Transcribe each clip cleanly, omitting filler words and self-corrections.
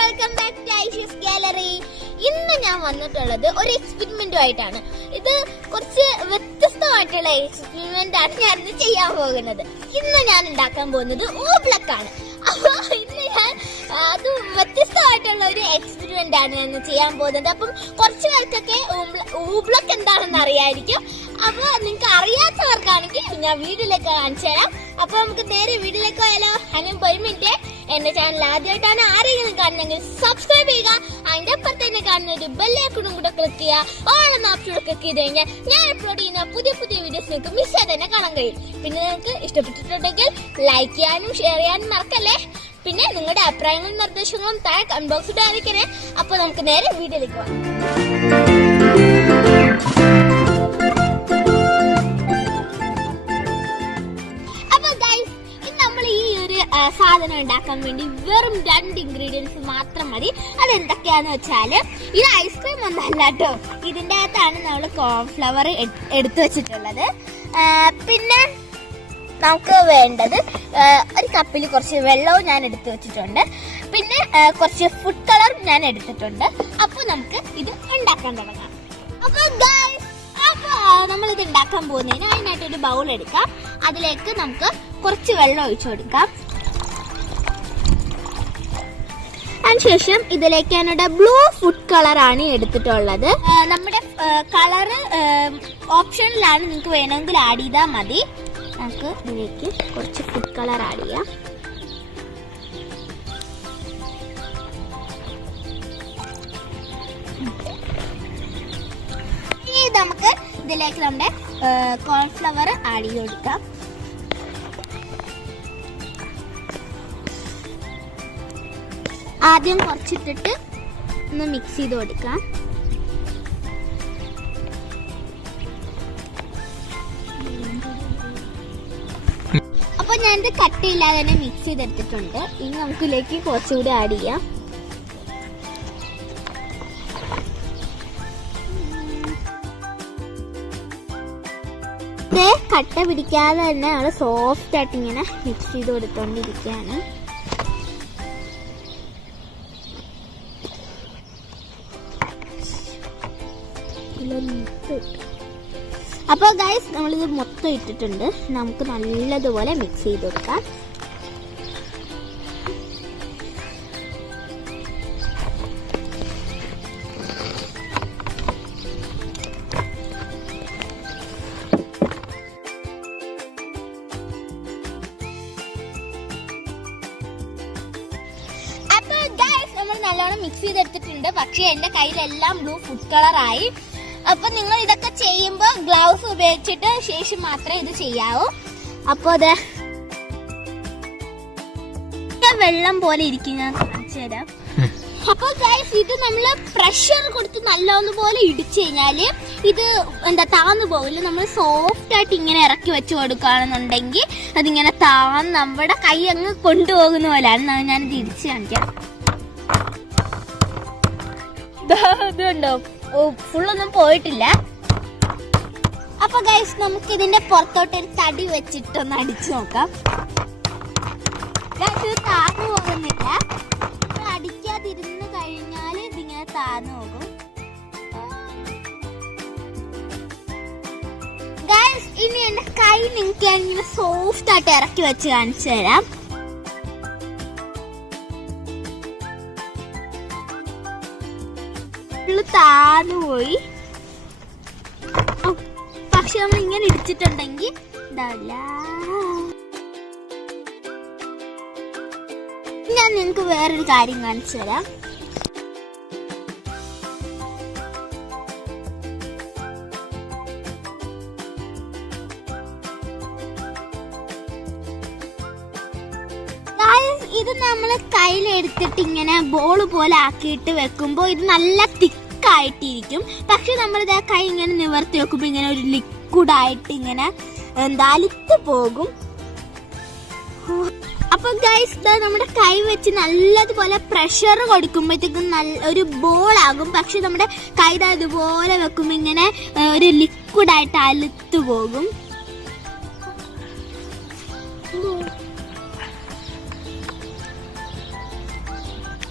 Welcome back to Aisha's gallery. ഇന്ന് ഞാൻ വന്നിട്ടുള്ളത് ഒരു എക്സ്പെരിമെന്റും ആയിട്ടാണ്. ഇത് കുറച്ച് വ്യത്യസ്തമായിട്ടുള്ള എക്സ്പെരിമെന്റ് ആണ് ഞാൻ ഇന്ന് ചെയ്യാൻ പോകുന്നത്. ഇന്ന് ഞാൻ ഉണ്ടാക്കാൻ പോകുന്നത് ഓബ്ലക്ക് ആണ്. അപ്പൊ ഇന്ന് ഞാൻ അത് വ്യത്യസ്തമായിട്ടുള്ള ഒരു എക്സ്പെരിമെന്റ് ആണ് ഞാൻ ചെയ്യാൻ പോകുന്നത്. അപ്പം കുറച്ച് പേർക്കൊക്കെ ഓബ്ലക്ക് എന്താണെന്ന് അറിയായിരിക്കും. അപ്പൊ നിങ്ങൾക്ക് അറിയാത്തവർക്കാണെങ്കിൽ ഞാൻ വീഡിയോയിലേക്ക് കാണിച്ചു തരാം. അപ്പൊ നമുക്ക് നേരെ വീഡിയോയിലേക്ക് പോയാലോ? അങ്ങനെ ഒരു മിനിറ്റ്, എന്റെ ചാനൽ ആദ്യമായിട്ടാണ് ആരെങ്കിലും കാണുന്നെങ്കിൽ സബ്സ്ക്രൈബ് ചെയ്യുക. അതിന്റെ അപ്പുറത്ത് തന്നെ കാണുന്ന ഒരു ബെല്ലൈക്കണും കൂടെ ക്ലിക്ക് ചെയ്യുക. ഓളം ഓപ്ഷൻ ക്ലിക്ക് ചെയ്ത് കഴിഞ്ഞാൽ ഞാൻ അപ്ലോഡ് ചെയ്യുന്ന പുതിയ പുതിയ വീഡിയോസ് നിങ്ങൾക്ക് മിസ് ചെയ്ത് തന്നെ കാണാൻ കഴിയും. പിന്നെ നിങ്ങൾക്ക് ഇഷ്ടപ്പെട്ടിട്ടുണ്ടെങ്കിൽ ലൈക്ക് ചെയ്യാനും ഷെയർ ചെയ്യാനും മറക്കല്ലേ. പിന്നെ നിങ്ങളുടെ അഭിപ്രായങ്ങളും നിർദ്ദേശങ്ങളും താഴെ കമന്റ് ബോക്സിൽ അറിയിക്കണേ. അപ്പൊ നമുക്ക് നേരെ വീഡിയോയിലേക്ക് പോകാം. സാധനം ഉണ്ടാക്കാൻ വേണ്ടി വെറും 2 ഇൻഗ്രീഡിയൻസ് മാത്രം മതി. അതെന്തൊക്കെയാന്ന് വെച്ചാല്, ഇത് ഐസ്ക്രീം ഒന്നല്ല കേട്ടോ. ഇതിന്റെ അകത്താണ് നമ്മൾ കോൺഫ്ലവർ എടുത്തു വെച്ചിട്ടുള്ളത്. പിന്നെ നമുക്ക് വേണ്ടത് ഒരു കപ്പിൽ കുറച്ച് വെള്ളവും ഞാൻ എടുത്തു വെച്ചിട്ടുണ്ട്. പിന്നെ കുറച്ച് ഫുഡ് കളർ ഞാൻ എടുത്തിട്ടുണ്ട്. അപ്പോൾ നമുക്ക് ഇത് ഉണ്ടാക്കാൻ തുടങ്ങാം. അപ്പോൾ നമ്മളിത് ഉണ്ടാക്കാൻ പോകുന്നതിന് അതിനായിട്ടൊരു ബൗൾ എടുക്കാം. അതിലേക്ക് നമുക്ക് കുറച്ച് വെള്ളം ഒഴിച്ചു കൊടുക്കാം. അതിനുശേഷം ഇതിലേക്ക് ഞാനിവിടെ ബ്ലൂ ഫുഡ് കളറാണ് എടുത്തിട്ടുള്ളത്. നമ്മുടെ കളറ് ഓപ്ഷനിലാണ്, നിങ്ങൾക്ക് വേണമെങ്കിൽ ആഡ് ചെയ്താൽ മതി. നമുക്ക് ഇതിലേക്ക് കുറച്ച് ഫുഡ് കളർ ആഡ് ചെയ്യാം. ഇനി നമുക്ക് ഇതിലേക്ക് നമ്മുടെ കോൺഫ്ലവർ ആഡ് ചെയ്ത് കൊടുക്കാം. ആദ്യം കുറച്ചിട്ടിട്ട് ഒന്ന് മിക്സ് ചെയ്ത് കൊടുക്കാം. അപ്പൊ ഞാനിത് കട്ടയില്ലാതെ തന്നെ മിക്സ് ചെയ്തെടുത്തിട്ടുണ്ട്. ഇനി നമുക്ക് ഇതിലേക്ക് കുറച്ചുകൂടി ആഡ് ചെയ്യാം. ഇത് കട്ട പിടിക്കാതെ തന്നെ നമ്മൾ സോഫ്റ്റ് ആയിട്ട് ഇങ്ങനെ മിക്സ് ചെയ്ത് കൊടുത്തോണ്ടിരിക്കുകയാണ്. അപ്പൊ ഗൈസ്, നമ്മളിത് മൊത്തം ഇട്ടിട്ടുണ്ട്. നമുക്ക് നല്ലതുപോലെ മിക്സ് ചെയ്ത് കൊടുക്കാം. അപ്പൊ ഗൈസ്, നമ്മൾ നല്ലോണം മിക്സ് ചെയ്തെടുത്തിട്ടുണ്ട്. പക്ഷെ എന്റെ കയ്യിലെല്ലാം ബ്ലൂ ഫുഡ് കളറായി. അപ്പൊ നിങ്ങൾ ഇതൊക്കെ ചെയ്യുമ്പോ ഗ്ലൗസ് ഉപയോഗിച്ചിട്ട് ശേഷം മാത്രമേ ഇത് ചെയ്യാവൂ. അപ്പൊ അത് വെള്ളം പോലെ ഇരിക്കും, ഞാൻ കാണിച്ചു തരാം. അപ്പൊ ഗൈസ്, ഇത് നമ്മള് പ്രഷർ കൊടുത്ത് നല്ലപോലെ ഇടിച്ചു കഴിഞ്ഞാല് ഇത് താന്നു പോകില്ല. നമ്മൾ സോഫ്റ്റ് ആയിട്ട് ഇങ്ങനെ ഇറക്കി വെച്ച് കൊടുക്കുകയാണെന്നുണ്ടെങ്കിൽ അതിങ്ങനെ താന്ന് നമ്മുടെ കൈ അങ്ങ് കൊണ്ടുപോകുന്ന പോലെയാണ്. ഞാനിത് ഇടിച്ച് കാണിക്കാം. ഇതുണ്ടോ, ഫുള്ളൊന്നും പോയിട്ടില്ല. അപ്പൊ ഗൈസ്, നമുക്ക് ഇതിന്റെ പുറത്തോട്ട് ഒരു തടി വെച്ചിട്ടൊന്ന് അടിച്ചു നോക്കാം. താന്നു പോകുന്നില്ല. അടിക്കാതിരുന്ന് കഴിഞ്ഞാൽ ഇതിങ്ങനെ താന്നു പോകും. ഗൈസ്, ഇനി എന്റെ കൈ നിങ്ങൾക്ക് ഇങ്ങനെ സോഫ്റ്റ് ആയിട്ട് ഇറക്കി വെച്ച് കാണിച്ചു തരാം. താന്നുപോയി. പക്ഷെ നമ്മൾ ഇങ്ങനെ ഇടിച്ചിട്ടുണ്ടെങ്കിൽ ഇതാവില്ല. ഞാൻ നിങ്ങൾക്ക് വേറൊരു കാര്യം കാണിച്ചു തരാം. ഇത് നമ്മൾ കയ്യിലെടുത്തിട്ട് ഇങ്ങനെ ബോൾ പോലെ ആക്കിയിട്ട് വെക്കുമ്പോൾ ഇത് നല്ല തിക്കായിട്ടിരിക്കും. പക്ഷെ നമ്മളിത് കൈ ഇങ്ങനെ നിവർത്തി വെക്കുമ്പോൾ ഇങ്ങനെ ഒരു ലിക്വിഡായിട്ട് ഇങ്ങനെ അലുത്ത് പോകും. അപ്പൊ ഗൈസ്, നമ്മുടെ കൈ വെച്ച് നല്ലതുപോലെ പ്രഷർ കൊടുക്കുമ്പോഴത്തേക്കും നല്ല ഒരു ബോൾ ആകും. പക്ഷെ നമ്മുടെ കൈ ഇതുപോലെ വെക്കുമ്പോൾ ഇങ്ങനെ ഒരു ലിക്വിഡായിട്ട് അലുത്ത് പോകും.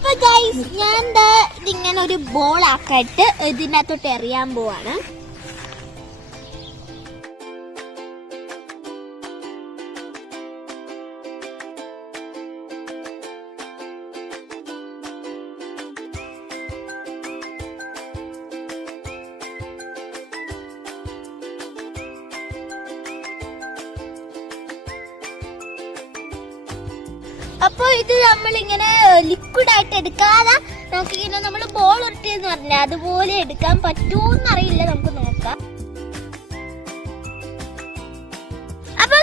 അപ്പൊ ഗൈസ് ഞാൻ ഇതിങ്ങനെ ഒരു ബോൾ ആക്കിയിട്ട് ഇതിനകത്തോട്ട് എറിയാൻ പോവാണ്. അപ്പൊ ഇത് നമ്മളിങ്ങനെ ലിക്വിഡ് ആയിട്ട് എടുക്കാതെ നോക്കിങ്ങനെ നമ്മൾ ബോൾ ഉരുട്ടിയെന്ന് പറഞ്ഞ അതുപോലെ എടുക്കാൻ പറ്റുമോന്നറിയില്ല, നമുക്ക് നോക്കാം. അപ്പൊ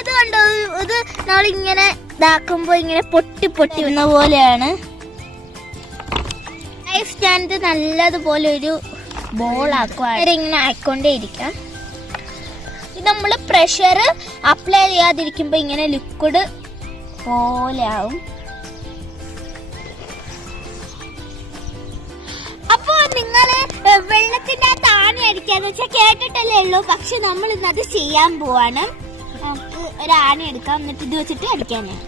ഇത് കണ്ടോ, ഇത് നമ്മളിങ്ങനെ ഇതാക്കുമ്പോ ഇങ്ങനെ പൊട്ടി പൊട്ടി വന്ന പോലെയാണ്. ഞാനിത് നല്ലതുപോലെ ഒരു ബോൾ ആക്കുക, ഇങ്ങനെ ആയിക്കൊണ്ടേ ഇരിക്കാം. ഇത് നമ്മള് പ്രഷർ അപ്ലൈ ചെയ്യാതിരിക്കുമ്പോ ഇങ്ങനെ ലിക്വിഡ് പോലെ ആവും. അപ്പൊ നിങ്ങള് വെള്ളത്തിന്റെ അകത്ത് ആണി അടിക്കാന്ന് വെച്ചാൽ കേട്ടിട്ടല്ലേ ഉള്ളൂ, പക്ഷെ നമ്മൾ ഇന്നത് ചെയ്യാൻ പോവാണ്. നമുക്ക് ഒരു ആണി എടുക്കാം, എന്നിട്ട് ഇത് വെച്ചിട്ട് അടിക്കാനാണ്.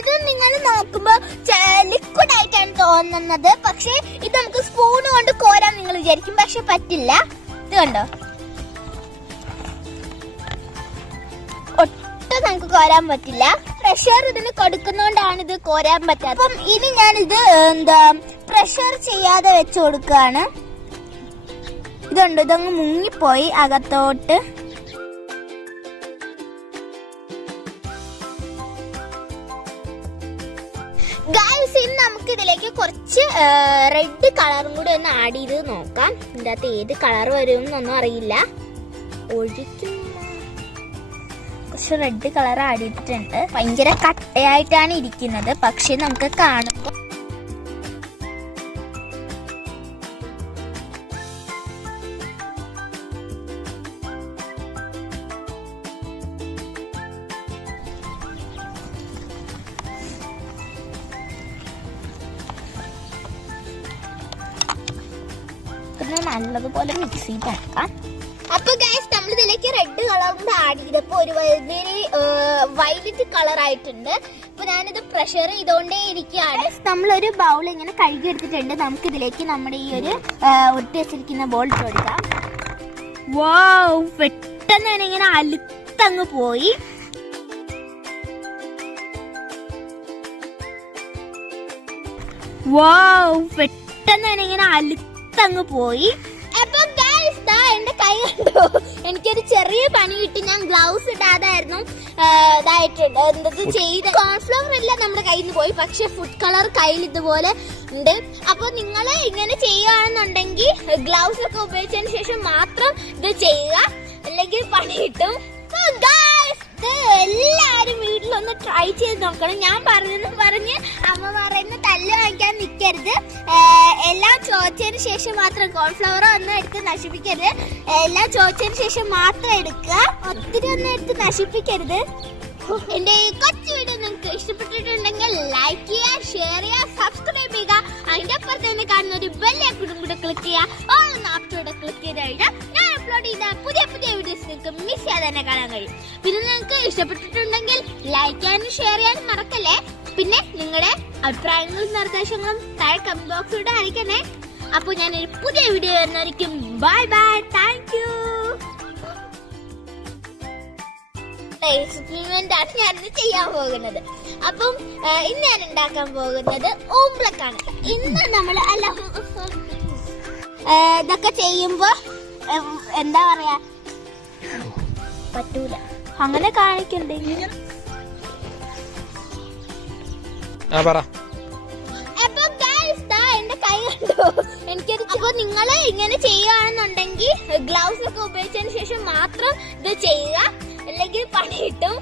ഇത് നിങ്ങൾ നോക്കുമ്പോ ലിക്വിഡ് ആയിട്ടാണ് തോന്നുന്നത്, പക്ഷെ ഇത് നമുക്ക് സ്പൂൺ കൊണ്ട് കോരാൻ നിങ്ങൾ വിചാരിക്കും, പക്ഷെ പറ്റില്ല. ഇത് കണ്ടോ, ഒട്ടും നമുക്ക് കോരാൻ പറ്റില്ല. പ്രഷർ ഇതിന് കൊടുക്കുന്നോണ്ടാണ് ഇത് കോരാൻ പറ്റാത്തത്. അപ്പം ഇനി ഞാനിത് പ്രഷർ ചെയ്യാതെ വെച്ച് കൊടുക്കുകയാണ്. ഇതുണ്ട്, ഇതങ്ങ് മുങ്ങിപ്പോയി അകത്തോട്ട്. ഗൈസ്, ഇനി നമുക്ക് ഇതിലേക്ക് കുറച്ച് റെഡ് കളറും കൂടി ഒന്ന് ആഡ് ചെയ്ത് നോക്കാം. ഇതിൻ്റെ അകത്ത് ഏത് കളർ വരുമെന്നൊന്നും അറിയില്ല. ഒഴിക്കും, കുറച്ച് റെഡ് കളർ ആഡ് ചെയ്തിട്ടുണ്ട്. ഭയങ്കര കട്ടയായിട്ടാണ് ഇരിക്കുന്നത്, പക്ഷെ നമുക്ക് കാണുമ്പോൾ നല്ലതുപോലെ മിക്സ് ചെയ്തെടുക്കാം. അപ്പൊ ഗൈസ്, നമ്മൾ ഇതിലേക്ക് റെഡ് കളർ കൊണ്ട് ആഡ് ചെയ്തപ്പോ ഒരു വയലറ്റ് കളർ ആയിട്ടുണ്ട്. അപ്പൊ ഞാനിത് പ്രഷർ ചെയ്തോണ്ടേ ഇരിക്കുകയാണ്. നമ്മളൊരു ബൗൾ ഇങ്ങനെ കഴുകി എടുത്തിട്ടുണ്ട്. നമുക്ക് ഇതിലേക്ക് നമ്മുടെ ഈ ഒരു ഒട്ടി വെച്ചിരിക്കുന്ന ബോൾ ഇട്ട് കൊടുക്കാം. വാവ്, പെട്ടെന്ന് തന്നെ ഇങ്ങനെ അലുത്തങ്ങ് പോയി. വാവ്, പെട്ടെന്ന് തന്നെ ഇങ്ങനെ അങ്ങ് പോയി. അപ്പൊ ഗൈസ്, എന്റെ കൈ കണ്ടോ, എനിക്കൊരു ചെറിയ പണി കിട്ടി. ഞാൻ ഗ്ലൗസ് ഇടാതായിരുന്നു ഇതായിട്ടുണ്ട്. എന്തത് ചെയ്ത് കോൺഫ്ലവർ എല്ലാം നമ്മുടെ കയ്യിൽ നിന്ന് പോയി, പക്ഷെ ഫുഡ് കളർ കയ്യിൽ ഇതുപോലെ ഉണ്ട്. അപ്പൊ നിങ്ങൾ ഇങ്ങനെ ചെയ്യുകയാണെന്നുണ്ടെങ്കിൽ ഗ്ലൗസ് ഒക്കെ ഉപയോഗിച്ചതിന് ശേഷം മാത്രം ഇത് ചെയ്യുക, അല്ലെങ്കിൽ പണി കിട്ടും. എല്ലാരും വീട്ടിലൊന്ന് ട്രൈ ചെയ്ത് നോക്കണം. ഞാൻ പറഞ്ഞ് അമ്മ പറയുന്ന തല്ല് വാങ്ങിക്കാൻ നിൽക്കരുത്. എല്ലാം ചോദിച്ചതിന് ശേഷം മാത്രം, കോൺഫ്ലവർ ഒന്നും എടുത്ത് നശിപ്പിക്കരുത്. എല്ലാം ചോദിച്ചതിന് ശേഷം മാത്രം എടുക്കുക, ഒത്തിരി ഒന്നും എടുത്ത് നശിപ്പിക്കരുത്. എന്റെ കൊച്ചു വീഡിയോ നിങ്ങൾക്ക് ഇഷ്ടപ്പെട്ടിട്ടുണ്ടെങ്കിൽ ലൈക്ക് ചെയ്യുക, ഷെയർ ചെയ്യുക, സബ്സ്ക്രൈബ് ചെയ്യുക. അതിന്റെ അപ്പുറത്ത് തന്നെ കാണുന്ന ഒരു ബെല്ലൈക്കൺ കൂടെ ക്ലിക്ക് ചെയ്യുക. ഓൾ ഓപ്ഷനോടെ ക്ലിക്ക് ചെയ്ത് കഴിഞ്ഞാൽ ഞാൻ അപ്ലോഡ് ചെയ്ത പുതിയ വീഡിയോസ് നിങ്ങൾക്ക് മിസ് ചെയ്യാതെ തന്നെ കാണാൻ കഴിയും. പിന്നെ നിങ്ങൾക്ക് ഇഷ്ടപ്പെട്ടിട്ടുണ്ടെങ്കിൽ ലൈക്ക് ചെയ്യാനും ഷെയർ ചെയ്യാനും മറക്കല്ലേ. പിന്നെ നിങ്ങളുടെ അഭിപ്രായങ്ങളും നിർദ്ദേശങ്ങളും താഴെ കമന്റ് ബോക്സിലൂടെ അറിയിക്കണേ. അപ്പോൾ ഞാനൊരു പുതിയ വീഡിയോ വരുന്നതായിരിക്കും. Bye bye, thank you. Experiment ആണ് ഞാൻ ചെയ്യാൻ പോകുന്നത്. അപ്പം ഇന്ന് ഞാൻ ഉണ്ടാക്കാൻ പോകുന്നത് ഓംപ്ലക്കാണ്. ഇന്ന് നമ്മൾ ഇതൊക്കെ ചെയ്യുമ്പോ എന്താ പറയാ, പറ്റൂല അങ്ങനെ കാണിക്കണ്ടേ. അപ്പൊ ഗൈസ്, എന്റെ കൈ കണ്ടോ, എനിക്കൊരു. അപ്പൊ നിങ്ങള് ഇങ്ങനെ ചെയ്യുകയാണെന്നുണ്ടെങ്കിൽ ഗ്ലൗസ് ഒക്കെ ഉപയോഗിച്ചതിന് ശേഷം മാത്രം ഇത് ചെയ്യുക, അല്ലെങ്കിൽ പണി കിട്ടും.